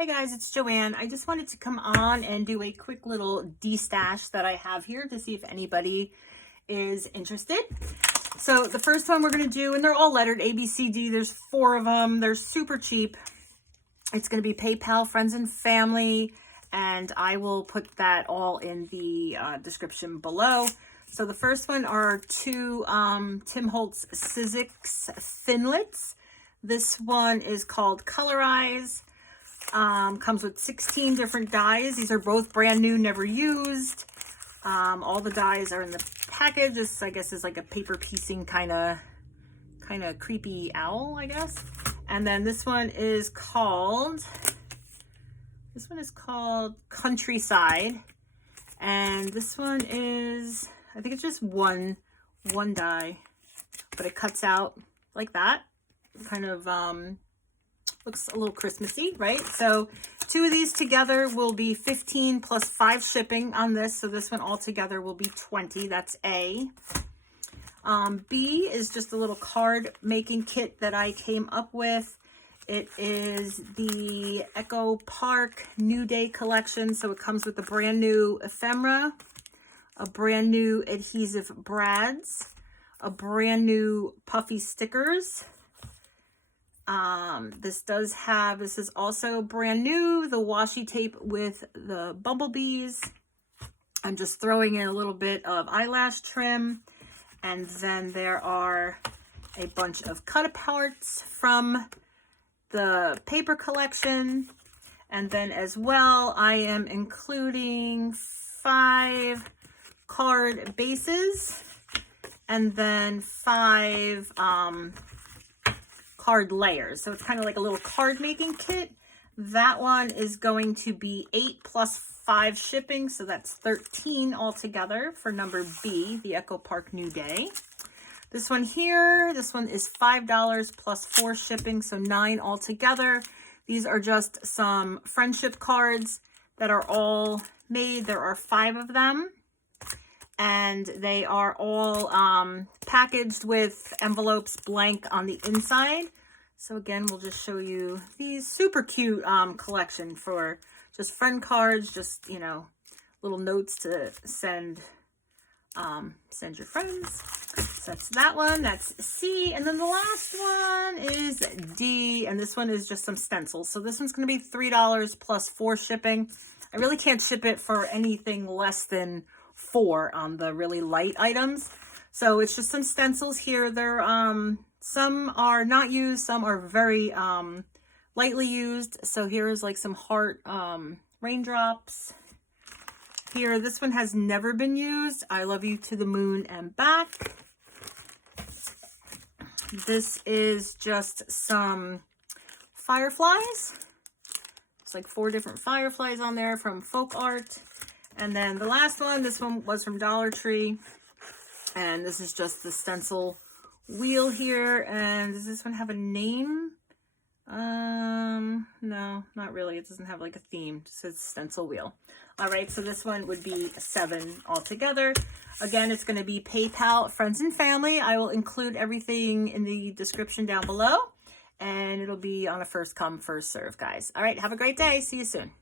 Hey guys, it's Joanne. I just wanted to come on and do a quick little destash that I have here to see if anybody is interested. So the first one we're going to do, and they're all lettered A, B, C, D. There's 4 of them. They're super cheap. It's going to be PayPal, friends and family, and I will put that all in the description below. So the first one are 2 Tim Holtz Sizzix Thinlits. This one is called Colorize. Comes with 16 different dies. These are both brand new, never used. All the dies are in the package. This, I guess, is like a paper piecing kind of creepy owl, I guess. And then this one is called Countryside. And this one is, I think it's just one die, but it cuts out like that. Kind of looks a little Christmassy, right? So 2 of these together will be 15 plus 5 shipping on this. So this one all together will be 20. That's A. B is just a little card making kit that I came up with. It is the Echo Park New Day collection. So it comes with a brand new ephemera, a brand new adhesive brads, a brand new puffy stickers. This is also brand new, the washi tape with the bumblebees. I'm just throwing in a little bit of eyelash trim. And then there are a bunch of cut-aparts from the paper collection. And then as well, I am including 5 card bases and then 5 card layers. So it's kind of like a little card making kit. That one is going to be 8 plus 5 shipping. So that's 13 altogether for number B, the Echo Park New Day. This one here, this one is $5 plus 4 shipping. So 9 altogether. These are just some friendship cards that are all made. There are 5 of them. And they are all packaged with envelopes blank on the inside. So again, we'll just show you these super cute collection for just friend cards, just, you know, little notes to send your friends. So that's that one, that's C. And then the last one is D, and this one is just some stencils. So this one's gonna be $3 plus 4 shipping. I really can't ship it for anything less than 4 on the really light items. So it's just some stencils here. They're some are not used, some are very lightly used. So here is like some heart raindrops. Here, this one has never been used. I love you to the moon and back. This is just some fireflies. It's like 4 different fireflies on there from Folk Art. And then the last one, this one was from Dollar Tree. And this is just the stencil wheel here. And does this one have a name? No, not really. It doesn't have like a theme. It just says stencil wheel. All right, so this one would be 7 altogether. Again, it's going to be PayPal, friends and family. I will include everything in the description down below. And it'll be on a first come, first serve, guys. All right, have a great day. See you soon.